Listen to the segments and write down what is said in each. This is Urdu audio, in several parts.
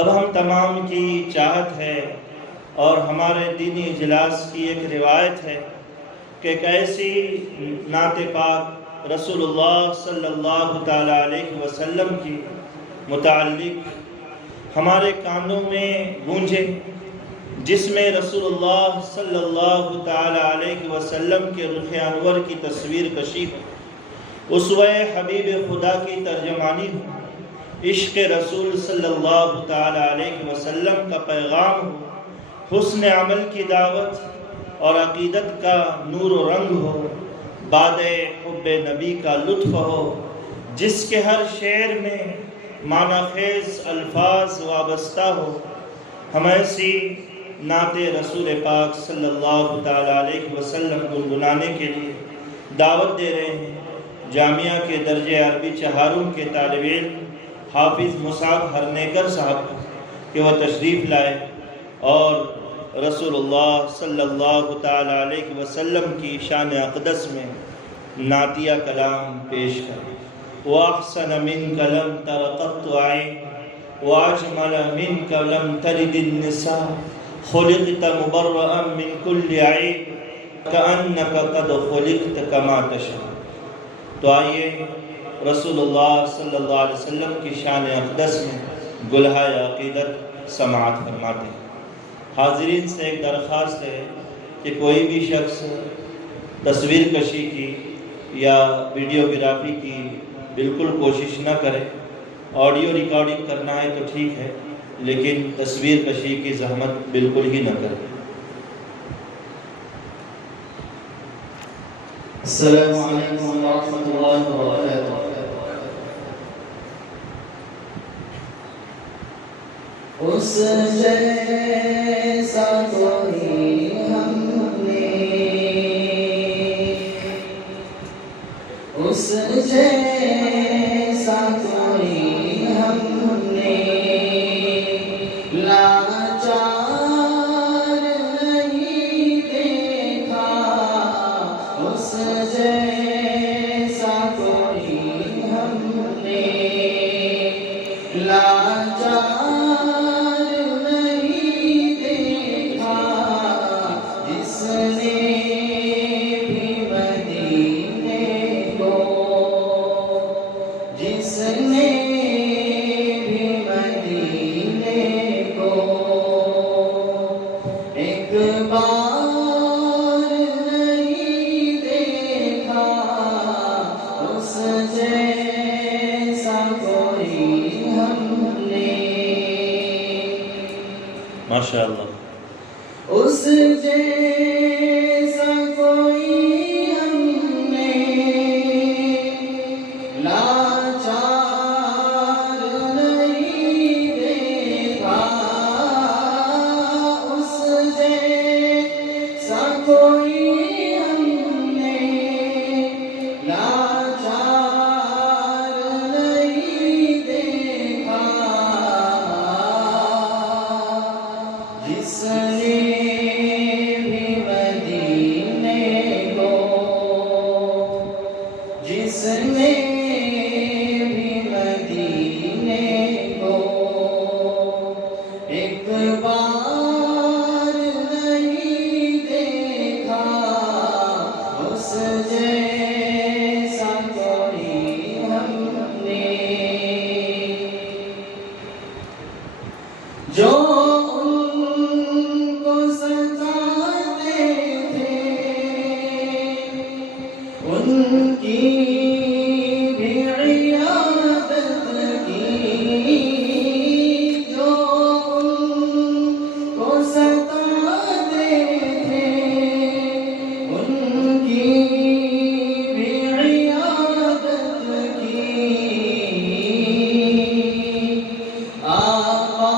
اب ہم تمام کی چاہت ہے اور ہمارے دینی اجلاس کی ایک روایت ہے کہ ایک ایسی نعت پاک رسول اللہ صلی اللہ تعالیٰ علیہ وسلم کی متعلق ہمارے کانوں میں گونجے، جس میں رسول اللہ صلی اللہ تعالیٰ علیہ وسلم کے رخ انور کی تصویر کشی ہو، اسوہ حبیب خدا کی ترجمانی ہو، عشق رسول صلی اللہ تعالیٰ علیہ وسلم کا پیغام ہو، حسن عمل کی دعوت اور عقیدت کا نور و رنگ ہو، باد حب نبی کا لطف ہو، جس کے ہر شعر میں معنی خیز الفاظ وابستہ ہو۔ ہم ایسی نعت رسول پاک صلی اللہ تعالیٰ علیہ وسلم گنگنانے کے لیے دعوت دے رہے ہیں جامعہ کے درجہ عربی چہارم کے طالب علم حافظ مصعب ہرنیکر صاحب کہ وہ تشریف لائے اور رسول اللہ صلی اللہ تعالیٰ علیہ وسلم کی شان اقدس میں نعتیہ کلام پیش کریں۔ وَأَحْسَنَ مِنْكَ لَمْ تَرَ قَطُّ عَيْنٌ وَأَجْمَلَ مِنْكَ لَمْ تَلِدِ النِّسَاءُ خُلِقْتَ مُبَرَّأً مِنْ كُلِّ عَيْبٍ كَأَنَّكَ قَدْ خُلِقْتَ كَمَا تَشَاءُ۔ تو آئیے رسول اللہ صلی اللہ علیہ وسلم کی شان اقدس میں گلہائے عقیدت سماعت فرماتے ہیں۔ حاضرین سے ایک درخواست ہے کہ کوئی بھی شخص تصویر کشی کی یا ویڈیوگرافی کی بالکل کوشش نہ کرے۔ آڈیو ریکارڈنگ کرنا ہے تو ٹھیک ہے، لیکن تصویر کشی کی زحمت بالکل ہی نہ کرے۔ السلام علیکم ورحمۃ اللہ وبرکاتہ۔ اس جیسا کوئی ہم نے، اس جیسا کوئی ہم نے لاچار نہیں دیکھا، اس جیسا کوئی ہم نے لاچار ماشاء اللہ۔ اس جیسا کوئی ہم نے لاچار نہیں دیکھا، اس جیسا کوئی ہم نے لاچار نہیں دیکھا، جس نے بھی مدینے کو، جس نے بھی مدینے کو ایک بار نہیں دیکھا، اس جیسا کوئی ہم نے جو ان کی بھی عیادت کی، جو ان کو ستاتے تھے ان کی بھی عیادت کی، آقا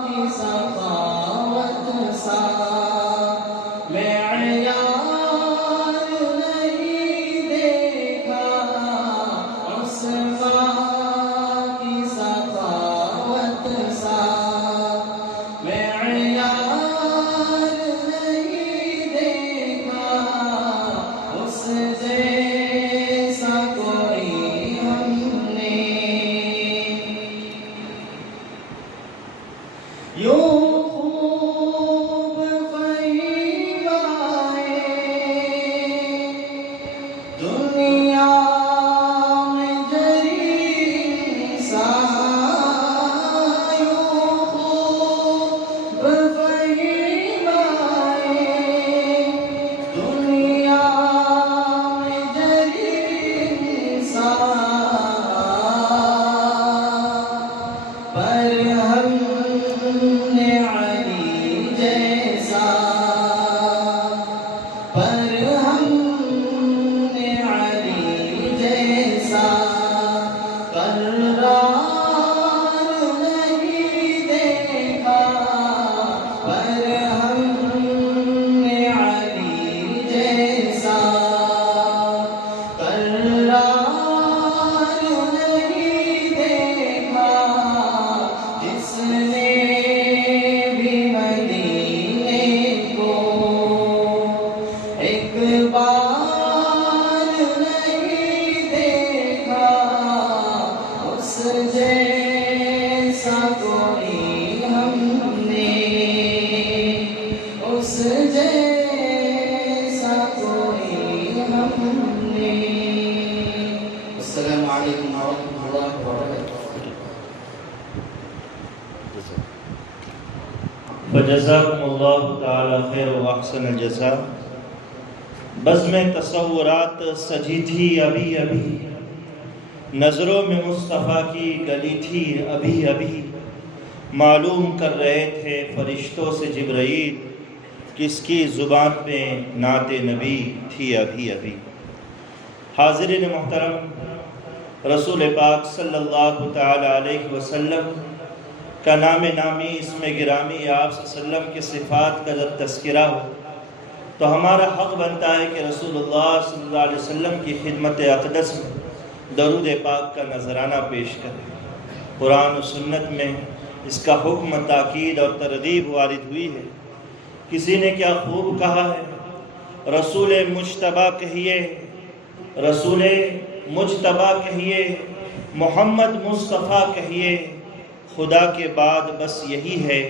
کی سخاوت سا معیار نہیں دیکھا، عثمان کی سخاوت سا معیار نہیں دیکھا، اس جیسا کوئی ہم نے یوں خوب فہیم آئے دنیا میں جری سا، یوں خوب فہیم آئے دنیا میں جری سا، پر ہم نے علی جیسا، پر ہم نے علی جیسا قرار نہیں دیکھا، پر ہم نے علی جیسا قرار نہیں دیکھا، جس نے بھی مدینے کو ایک بار نہیں دیکھا، اس جیسا کوئی ہم نے، اس جیسا کوئی ہم نے۔ السلام علیکم ورحمۃ اللہ وبرکاتہ۔ فجزاکم اللہ تعالی خیر و احسن الجزاء۔ بزم تصورات سجی تھی ابھی ابھی، نظروں میں مصطفیٰ کی گلی تھی ابھی ابھی، معلوم کر رہے تھے فرشتوں سے جبرائیل، کس کی زبان پہ نعت نبی تھی ابھی ابھی۔ حاضرین محترم، رسول پاک صلی اللہ تعالی علیہ وسلم کا نام نامی اسم گرامی آپ صلی اللہ علیہ وسلم کے صفات کا جب تذکرہ ہو تو ہمارا حق بنتا ہے کہ رسول اللہ صلی اللہ علیہ وسلم کی خدمت اقدس میں درود پاک کا نذرانہ پیش کریں۔ قرآن و سنت میں اس کا حکم، تاکید اور ترغیب وارد ہوئی ہے۔ کسی نے کیا خوب کہا ہے، رسول مجتبیٰ کہیے، رسول مجتبیٰ کہیے، محمد مصطفیٰ کہیے، خدا کے بعد بس یہی ہے،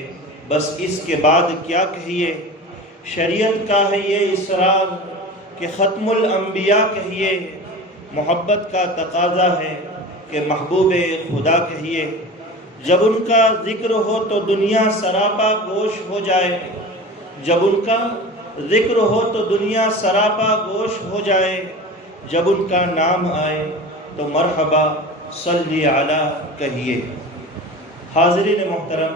بس اس کے بعد کیا کہیے۔ شریعت کا ہے یہ اصرار کہ ختم الانبیاء کہیے، محبت کا تقاضا ہے کہ محبوب خدا کہیے۔ جب ان کا ذکر ہو تو دنیا سراپا گوش ہو جائے، جب ان کا ذکر ہو تو دنیا سراپا گوش ہو جائے، جب ان کا نام آئے تو مرحبا صلی علی کہیے۔ حاضرین محترم،